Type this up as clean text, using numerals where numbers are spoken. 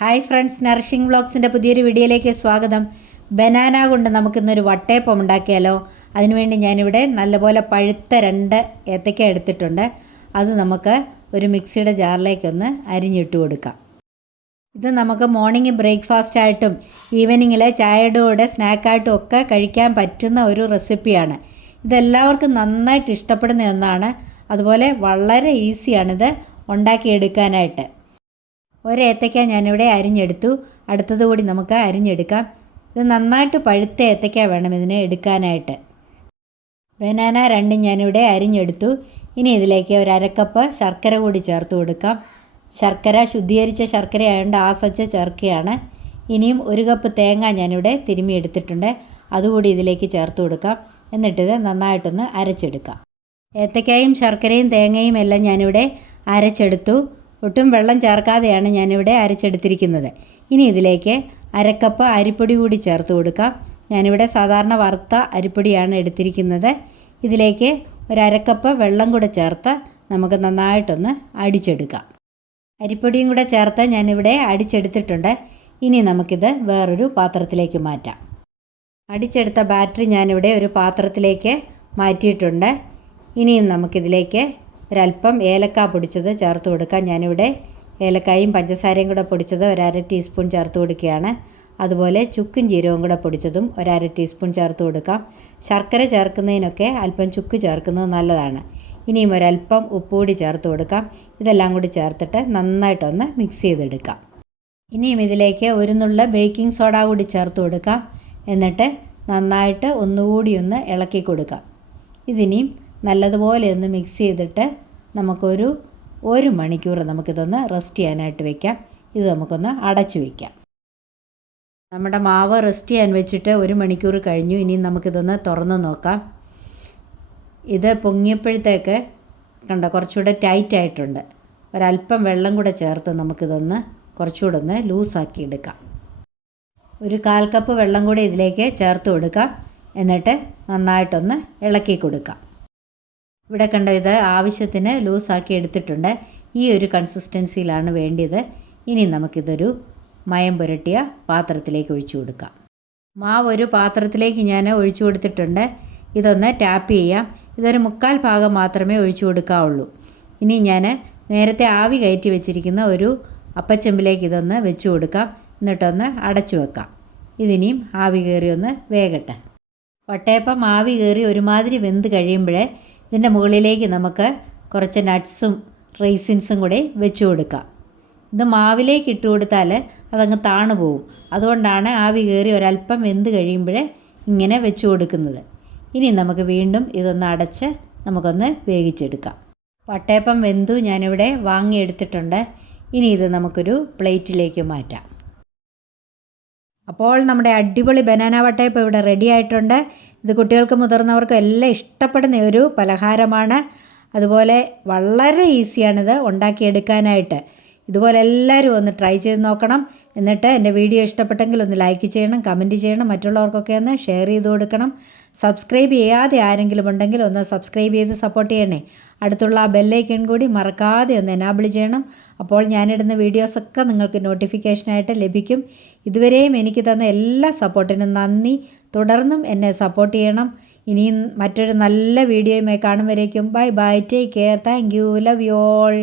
Hi friends, nourishing വ്ളോഗ്സിൻ്റെ പുതിയൊരു വീഡിയോയിലേക്ക് സ്വാഗതം. ബനാന കൊണ്ട് നമുക്കിന്നൊരു വട്ടയപ്പം ഉണ്ടാക്കിയാലോ? അതിനുവേണ്ടി ഞാനിവിടെ നല്ലപോലെ പഴുത്ത 2 ഏത്തയ്ക്ക എടുത്തിട്ടുണ്ട്. അത് നമുക്ക് ഒരു മിക്സിയുടെ ജാറിലേക്കൊന്ന് അരിഞ്ഞിട്ട് കൊടുക്കാം. ഇത് നമുക്ക് മോർണിംഗ് ബ്രേക്ക്ഫാസ്റ്റായിട്ടും ഈവനിങ്ങിൽ ചായയുടെ കൂടെ സ്നാക്കായിട്ടും ഒക്കെ കഴിക്കാൻ പറ്റുന്ന ഒരു റെസിപ്പിയാണ്. ഇതെല്ലാവർക്കും നന്നായിട്ട് ഇഷ്ടപ്പെടുന്ന ഒന്നാണ്. അതുപോലെ വളരെ ഈസിയാണിത് ഉണ്ടാക്കിയെടുക്കാനായിട്ട്. ഒരേത്തയ്ക്ക ഞാനിവിടെ അരിഞ്ഞെടുത്തു. അടുത്തതുകൂടി നമുക്ക് അരിഞ്ഞെടുക്കാം. ഇത് നന്നായിട്ട് പഴുത്ത ഏത്തയ്ക്ക വേണം ഇതിന് എടുക്കാനായിട്ട്. ബനാന 2 ഞാനിവിടെ അരിഞ്ഞെടുത്തു. ഇനി ഇതിലേക്ക് ഒരു അരക്കപ്പ് ശർക്കര കൂടി ചേർത്ത് കൊടുക്കാം. ശർക്കര ശുദ്ധീകരിച്ച ശർക്കര ആയതുകൊണ്ട് ആസച്ച് ചേർക്കുകയാണ്. ഇനിയും 1 കപ്പ് തേങ്ങ ഞാനിവിടെ തിരുമ്മി എടുത്തിട്ടുണ്ട്. അതുകൂടി ഇതിലേക്ക് ചേർത്ത് കൊടുക്കാം. എന്നിട്ടിത് നന്നായിട്ടൊന്ന് അരച്ചെടുക്കാം. ഏത്തയ്ക്കായും ശർക്കരയും തേങ്ങയും എല്ലാം ഞാനിവിടെ അരച്ചെടുത്തു. ഒട്ടും വെള്ളം ചേർക്കാതെയാണ് ഞാനിവിടെ അരച്ചെടുത്തിരിക്കുന്നത്. ഇനി ഇതിലേക്ക് അരക്കപ്പ് അരിപ്പൊടി കൂടി ചേർത്ത് കൊടുക്കാം. ഞാനിവിടെ സാധാരണ വറുത്ത അരിപ്പൊടിയാണ് എടുത്തിരിക്കുന്നത്. ഇതിലേക്ക് ഒരു അരക്കപ്പ് വെള്ളം കൂടെ ചേർത്ത് നമുക്ക് നന്നായിട്ടൊന്ന് അടിച്ചെടുക്കാം. അരിപ്പൊടിയും കൂടെ ചേർത്ത് ഞാനിവിടെ അടിച്ചെടുത്തിട്ടുണ്ട്. ഇനി നമുക്കിത് വേറൊരു പാത്രത്തിലേക്ക് മാറ്റാം. അടിച്ചെടുത്ത ബാറ്ററി ഞാനിവിടെ ഒരു പാത്രത്തിലേക്ക് മാറ്റിയിട്ടുണ്ട്. ഇനിയും നമുക്കിതിലേക്ക് ഒരല്പം ഏലക്ക പൊടിച്ചത് ചേർത്ത് കൊടുക്കാം. ഞാനിവിടെ ഏലക്കായും പഞ്ചസാരയും കൂടെ പൊടിച്ചത് 1/2 ടീസ്പൂൺ ചേർത്ത് കൊടുക്കുകയാണ്. അതുപോലെ ചുക്കും ജീരകവും കൂടെ പൊടിച്ചതും 1/2 ടീസ്പൂൺ ചേർത്ത് കൊടുക്കാം. ശർക്കര ചേർക്കുന്നതിനൊക്കെ അല്പം ചുക്ക് ചേർക്കുന്നത് നല്ലതാണ്. ഇനിയും ഒരല്പം ഉപ്പുകൂടി ചേർത്ത് കൊടുക്കാം. ഇതെല്ലാം കൂടി ചേർത്തിട്ട് നന്നായിട്ടൊന്ന് മിക്സ് ചെയ്തെടുക്കാം. ഇനിയും ഇതിലേക്ക് ഒരു നുള്ള ബേക്കിംഗ് സോഡ കൂടി ചേർത്ത് കൊടുക്കാം. എന്നിട്ട് നന്നായിട്ട് ഒന്നുകൂടി ഒന്ന് ഇളക്കി കൊടുക്കാം. ഇതിനിയും നല്ലതുപോലെ ഒന്ന് മിക്സ് ചെയ്തിട്ട് നമുക്കൊരു 1 മണിക്കൂർ നമുക്കിതൊന്ന് റെസ്റ്റ് ചെയ്യാനായിട്ട് വയ്ക്കാം. ഇത് നമുക്കൊന്ന് അടച്ചു വയ്ക്കാം. നമ്മുടെ മാവ് റെസ്റ്റ് ചെയ്യാൻ വെച്ചിട്ട് 1 മണിക്കൂർ കഴിഞ്ഞു. ഇനിയും നമുക്കിതൊന്ന് തുറന്ന് നോക്കാം. ഇത് പൊങ്ങിയപ്പോഴത്തേക്ക് കണ്ടോ കുറച്ചുകൂടെ ടൈറ്റായിട്ടുണ്ട്. ഒരല്പം വെള്ളം കൂടെ ചേർത്ത് നമുക്കിതൊന്ന് കുറച്ചുകൂടെ ഒന്ന് ലൂസാക്കി എടുക്കാം. ഒരു 1/4 കപ്പ് വെള്ളം കൂടി ഇതിലേക്ക് ചേർത്ത് കൊടുക്കാം. എന്നിട്ട് നന്നായിട്ടൊന്ന് ഇളക്കി കൊടുക്കാം. ഇവിടെ കണ്ടോ ഇത് ആവശ്യത്തിന് ലൂസാക്കി എടുത്തിട്ടുണ്ട്. ഈ ഒരു കൺസിസ്റ്റൻസിയിലാണ് വേണ്ടിയത്. ഇനി നമുക്കിതൊരു മയം പുരട്ടിയ പാത്രത്തിലേക്ക് ഒഴിച്ചു കൊടുക്കാം. മാവ് ഒരു പാത്രത്തിലേക്ക് ഞാൻ ഒഴിച്ചു കൊടുത്തിട്ടുണ്ട്. ഇതൊന്ന് ടാപ്പ് ചെയ്യാം. ഇതൊരു 1/4 ഭാഗം മാത്രമേ ഒഴിച്ചു കൊടുക്കാവുള്ളൂ. ഇനി ഞാൻ നേരത്തെ ആവി കയറ്റി വെച്ചിരിക്കുന്ന ഒരു അപ്പച്ചെമ്പിലേക്ക് ഇതൊന്ന് വെച്ച് കൊടുക്കാം. എന്നിട്ടൊന്ന് അടച്ചു വെക്കാം. ഇതിനിയും ആവി കയറി ഒന്ന് വേകട്ടെ. വട്ടയപ്പം ആവി കയറി ഒരുമാതിരി വെന്ത് കഴിയുമ്പോഴേ ഇതിൻ്റെ മുകളിലേക്ക് നമുക്ക് കുറച്ച് നട്ട്സും റൈസിൻസും കൂടി വെച്ച് കൊടുക്കാം. ഇത് മാവിലേക്ക് ഇട്ട് കൊടുത്താൽ അതങ്ങ് താണു പോവും. അതുകൊണ്ടാണ് ആവി കയറി ഒരല്പം വെന്ത് കഴിയുമ്പോഴേ ഇങ്ങനെ വെച്ച് കൊടുക്കുന്നത്. ഇനി നമുക്ക് വീണ്ടും ഇതൊന്ന് അടച്ച് നമുക്കൊന്ന് വേവിച്ചെടുക്കാം. വട്ടയപ്പം വെന്തു ഞാനിവിടെ വാങ്ങിയെടുത്തിട്ടുണ്ട്. ഇനി ഇത് നമുക്കൊരു പ്ലേറ്റിലേക്ക് മാറ്റാം. അപ്പോൾ നമ്മുടെ അടിപൊളി ബനാന വട്ടയപ്പം ഇവിടെ റെഡി ആയിട്ടുണ്ട്. ഇത് കുട്ടികൾക്കും മുതിർന്നവർക്കും എല്ലാം ഇഷ്ടപ്പെടുന്ന ഒരു പലഹാരമാണ്. അതുപോലെ വളരെ ഈസിയാണിത് ഉണ്ടാക്കിയെടുക്കാനായിട്ട്. ഇതുപോലെ എല്ലാവരും ഒന്ന് ട്രൈ ചെയ്ത് നോക്കണം. എന്നിട്ട് എൻ്റെ വീഡിയോ ഇഷ്ടപ്പെട്ടെങ്കിൽ ഒന്ന് ലൈക്ക് ചെയ്യണം, കമൻറ്റ് ചെയ്യണം, മറ്റുള്ളവർക്കൊക്കെ ഒന്ന് ഷെയർ ചെയ്ത് കൊടുക്കണം. സബ്സ്ക്രൈബ് ചെയ്യാതെ ആരെങ്കിലും ഉണ്ടെങ്കിൽ ഒന്ന് സബ്സ്ക്രൈബ് ചെയ്ത് സപ്പോർട്ട് ചെയ്യണേ. അടുത്തുള്ള ആ ബെല്ലൈക്കൺ കൂടി മറക്കാതെ ഒന്ന് എനാബിൾ ചെയ്യണം. അപ്പോൾ ഞാനിടുന്ന വീഡിയോസൊക്കെ നിങ്ങൾക്ക് നോട്ടിഫിക്കേഷനായിട്ട് ലഭിക്കും. ഇതുവരെയും എനിക്ക് തന്ന എല്ലാ സപ്പോർട്ടിനും നന്ദി. തുടർന്നും എന്നെ സപ്പോർട്ട് ചെയ്യണം. ഇനിയും മറ്റൊരു നല്ല വീഡിയോയുമായി കാണും വരേക്കും bye bye, take care, thank you, love you all.